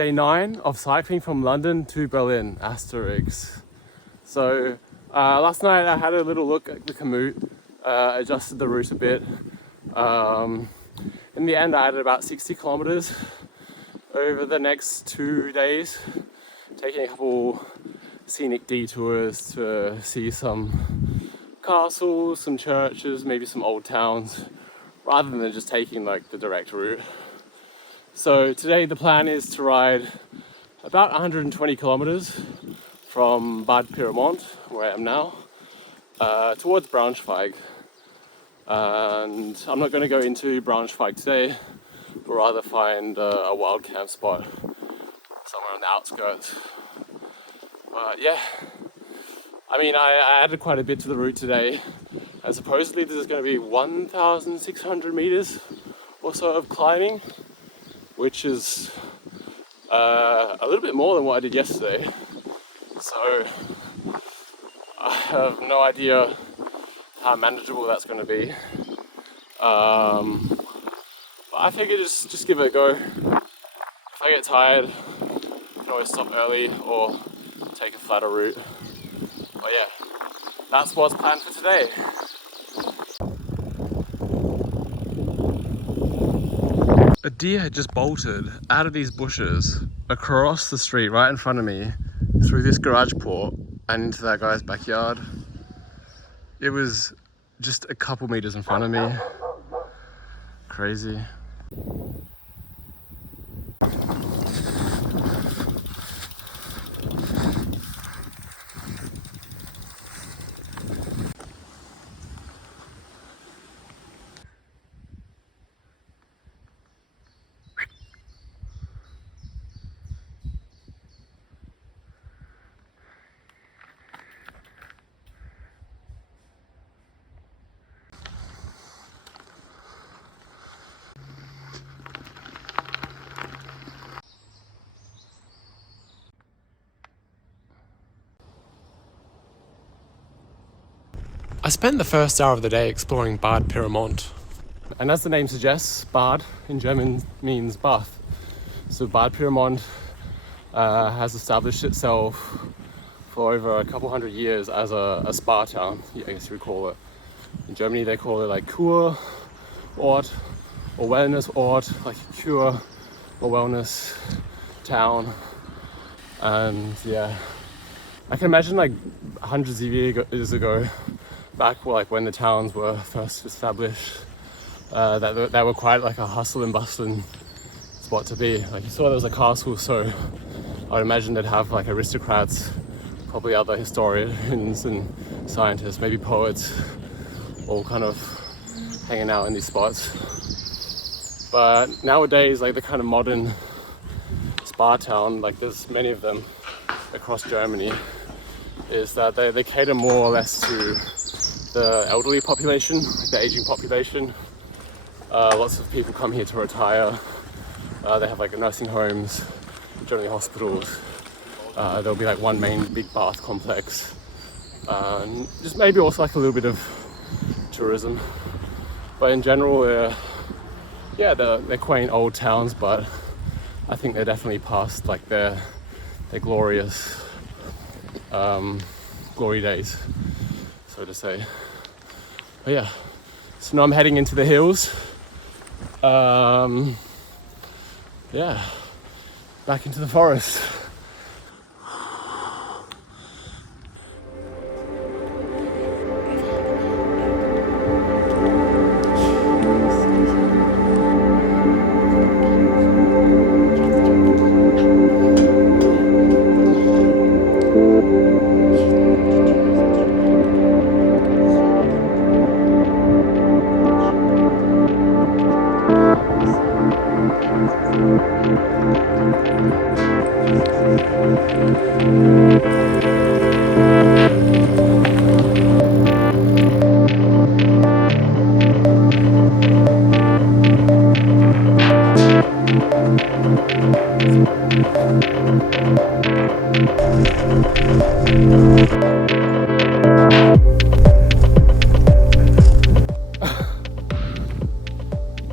Day 9 of cycling from London to Berlin, asterisk. So last night I had a little look at the commute, adjusted the route a bit. In the end I added about 60 kilometers over the next 2 days, taking a couple scenic detours to see some castles, some churches, maybe some old towns, rather than just taking like the direct route. So today the plan is to ride about 120 kilometers from Bad Pyrmont, where I am now, towards Braunschweig. And I'm not going to go into Braunschweig today, but rather find a wild camp spot somewhere on the outskirts. But yeah, I mean, I added quite a bit to the route today, and supposedly this is going to be 1,600 meters or so of climbing, which is a little bit more than what I did yesterday. So I have no idea how manageable that's going to be. But I figure just give it a go. If I get tired, I can always stop early or take a flatter route. But yeah, that's what's planned for today. A deer had just bolted out of these bushes across the street right in front of me, through this garage port and into that guy's backyard. It was just a couple meters in front of me. Crazy. I spent the first hour of the day exploring Bad Pyrmont. And as the name suggests, Bad in German means bath. So Bad Pyrmont has established itself for over a couple hundred years as a spa town, I guess you would call it. In Germany they call it like Kurort or Wellness Ort, like a cure or wellness town. And yeah, I can imagine like hundreds of years ago, back like when the towns were first established, that were quite like a hustle and bustling spot to be. Like you saw there was a castle, so I would imagine they'd have like aristocrats, probably other historians and scientists, maybe poets, all kind of hanging out in these spots. But nowadays, like the kind of modern spa town, like there's many of them across Germany, is that they cater more or less to the elderly population, like the aging population. Lots of people come here to retire. They have like nursing homes, generally hospitals. There'll be like one main big bath complex. Just maybe also like a little bit of tourism. But in general, they're quaint old towns, but I think they're definitely past like their glorious glory days, so to say. But yeah, so now I'm heading into the hills. Yeah, back into the forest.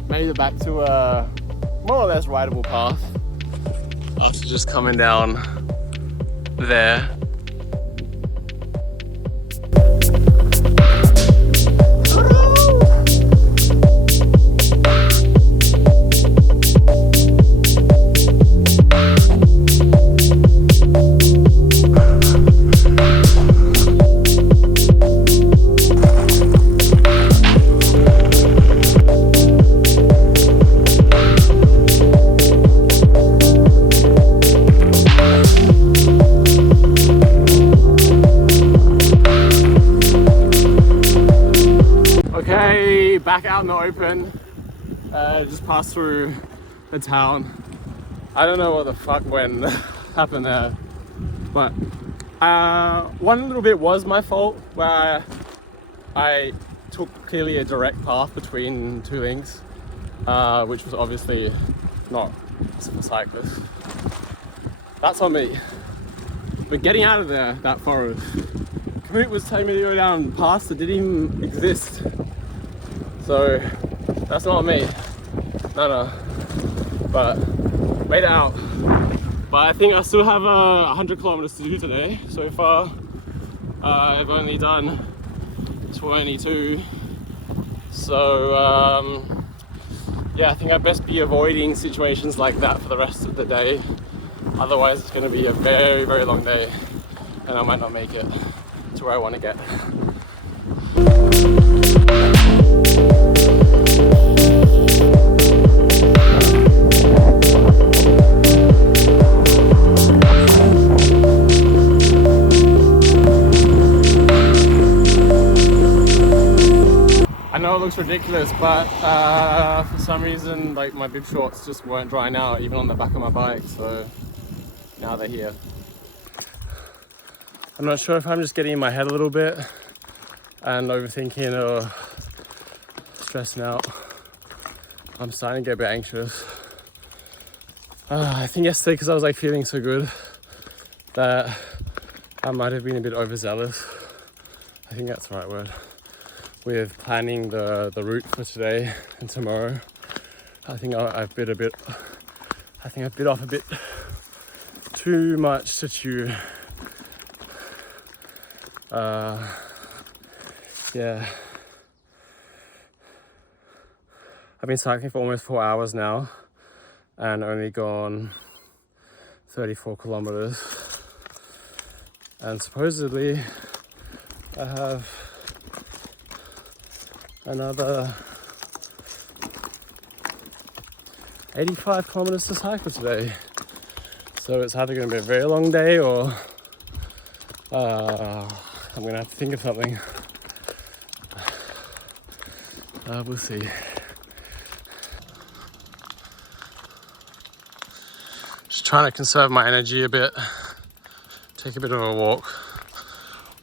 Made it back to a more or less rideable path. after just coming down there. Okay, back out in the open. Just passed through the town. I don't know what the fuck happened there, but one little bit was my fault where I took clearly a direct path between two links, which was obviously not for cyclists. That's on me. But getting out of there, that forest, Kamut was telling me to go down paths that didn't even exist. So that's not me. No. But made it out. But I think I still have 100 kilometers to do today. So far, I've only done 22. So yeah, I think I'd best be avoiding situations like that for the rest of the day. Otherwise, it's going to be a very, very long day, and I might not make it to where I want to get. I know it looks ridiculous, but for some reason, like, my bib shorts just weren't drying out, even on the back of my bike, so now they're here. I'm not sure if I'm just getting in my head a little bit and overthinking or stressing out. I'm starting to get a bit anxious. I think yesterday, because I was like feeling so good, that I might have been a bit overzealous. I think that's the right word. With planning the route for today and tomorrow. I think I bit off a bit too much to chew. Yeah. I've been cycling for almost 4 hours now and only gone 34 kilometers. And supposedly I have another 85 kilometers to cycle today. So it's either going to be a very long day or I'm going to have to think of something. We'll see. Just trying to conserve my energy a bit, take a bit of a walk.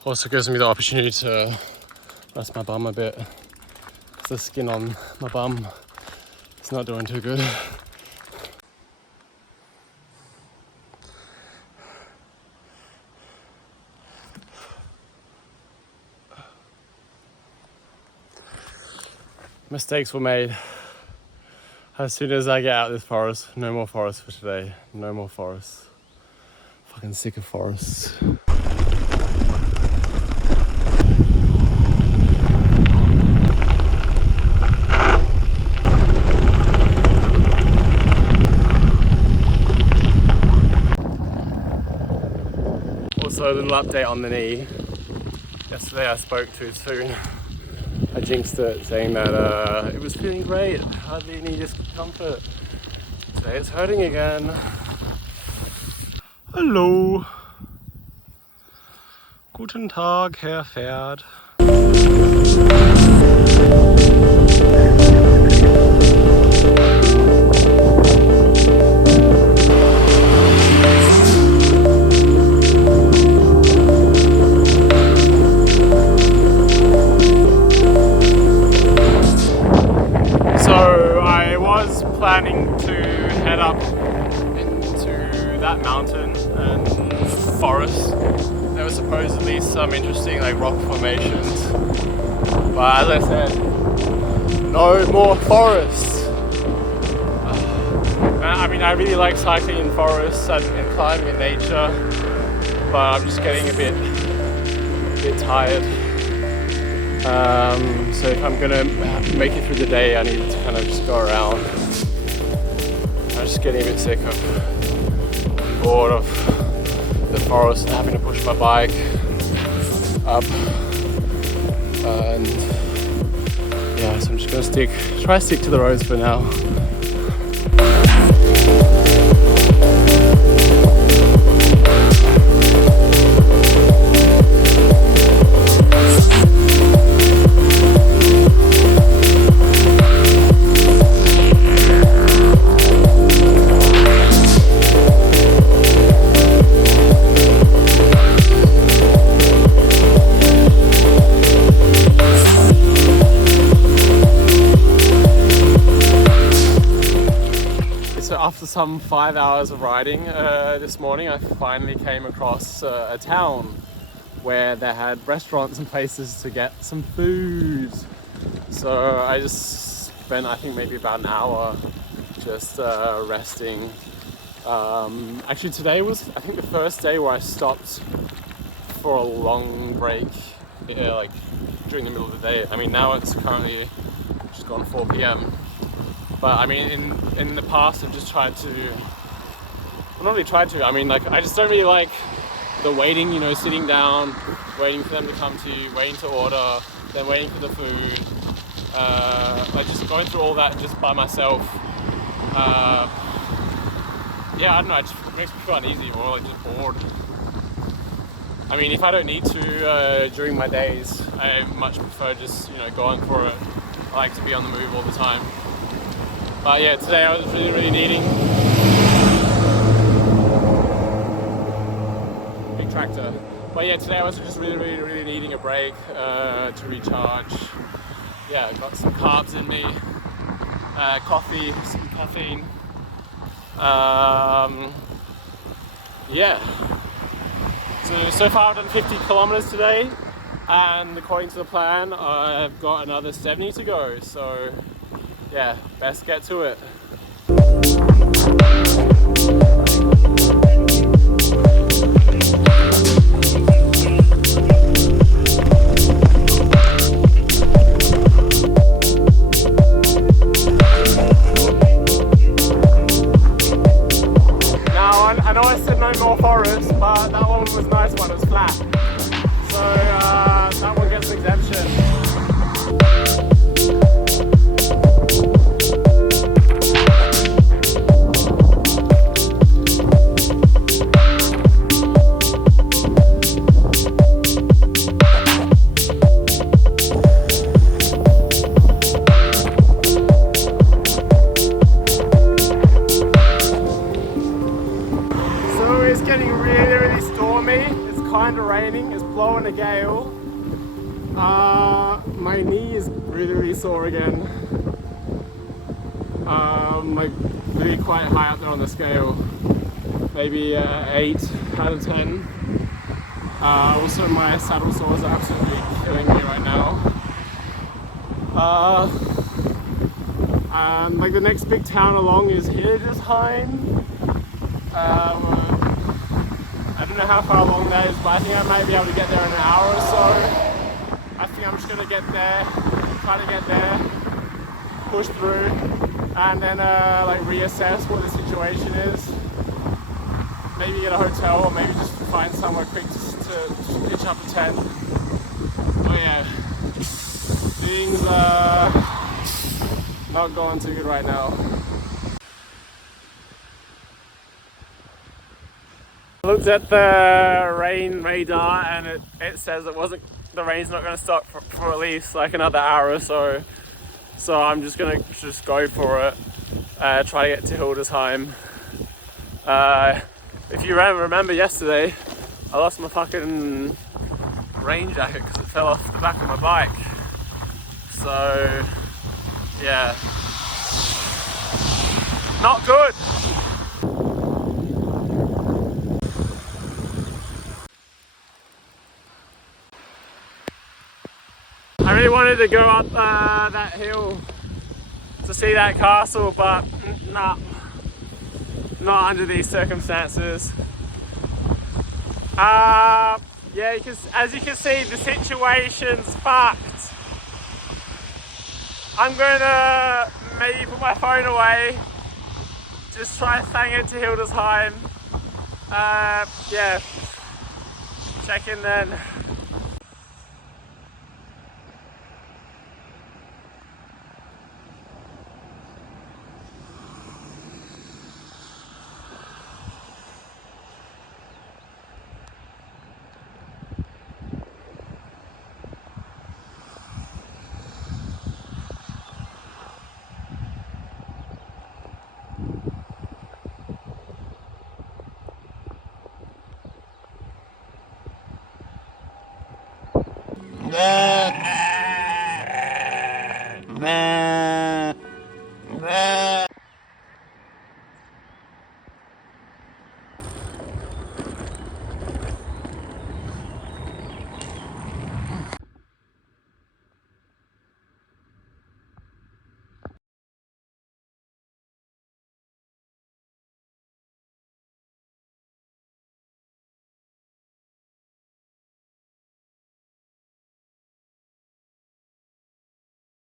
Also gives me the opportunity to rest my bum a bit. The skin on my bum is not doing too good. Mistakes were made. As soon as I get out of this forest, no more forest for today. No more forests. Fucking sick of forests. Also, a little update on the knee. Yesterday I spoke too soon. I jinxed it, saying that it was feeling great, hardly any discomfort. Today it's hurting again. Hallo. Guten Tag, Herr Pferd. Planning to head up into that mountain and forest. There were supposedly some interesting like rock formations, but as I said, no more forests. I mean, I really like cycling in forests and climbing in nature, but I'm just getting a bit tired. So if I'm gonna make it through the day, I need to kind of just go around. I'm just getting a bit sick of, bored of the forest and having to push my bike up. And yeah, so I'm just gonna try to stick to the roads for now. After some 5 hours of riding this morning, I finally came across a town where they had restaurants and places to get some food. So I just spent, I think, maybe about an hour just resting. Actually, today was, I think, the first day where I stopped for a long break, like during the middle of the day. I mean, now it's currently just gone 4 p.m. But I mean, in the past, I've just tried to, well, not really tried to, I mean, like, I just don't really like the waiting, you know, sitting down, waiting for them to come to you, waiting to order, then waiting for the food, like just going through all that just by myself. Yeah, I don't know, it just makes me feel uneasy or like just bored. I mean, if I don't need to during my days, I much prefer just, you know, going for it. I like to be on the move all the time. But yeah, today I was really needing, big tractor. But yeah, today I was just really needing a break to recharge. Yeah, got some carbs in me, coffee, some caffeine. Yeah. So far I've done 50 kilometers today, and according to the plan, I've got another 70 to go. So yeah, best get to it. Now, I know I said no more forest, but that one was a nice one, it was flat. So that one gets an exemption. Kind of raining, it's blowing a gale. My knee is really sore again. Like really quite high up there on the scale, maybe 8 out of 10. Also my saddle sores are absolutely killing me right now. Like the next big town along is Hildesheim. I don't know how far along that is, but I think I might be able to get there in an hour or so. I think I'm just going to get there, try to get there, push through, and then like reassess what the situation is. Maybe get a hotel, or maybe just find somewhere quick to pitch up a tent. Oh yeah, things are not going too good right now. I looked at the rain radar and it says the rain's not going to stop for at least like another hour or so. So I'm just going to go for it, try to get to Hildesheim. If you remember yesterday, I lost my fucking rain jacket because it fell off the back of my bike. So yeah, not good. I really wanted to go up that hill to see that castle, but nah, not under these circumstances. Yeah, as you can see, the situation's fucked. I'm gonna maybe put my phone away, just try and thank it to Hildesheim. Yeah, check in then. Nah.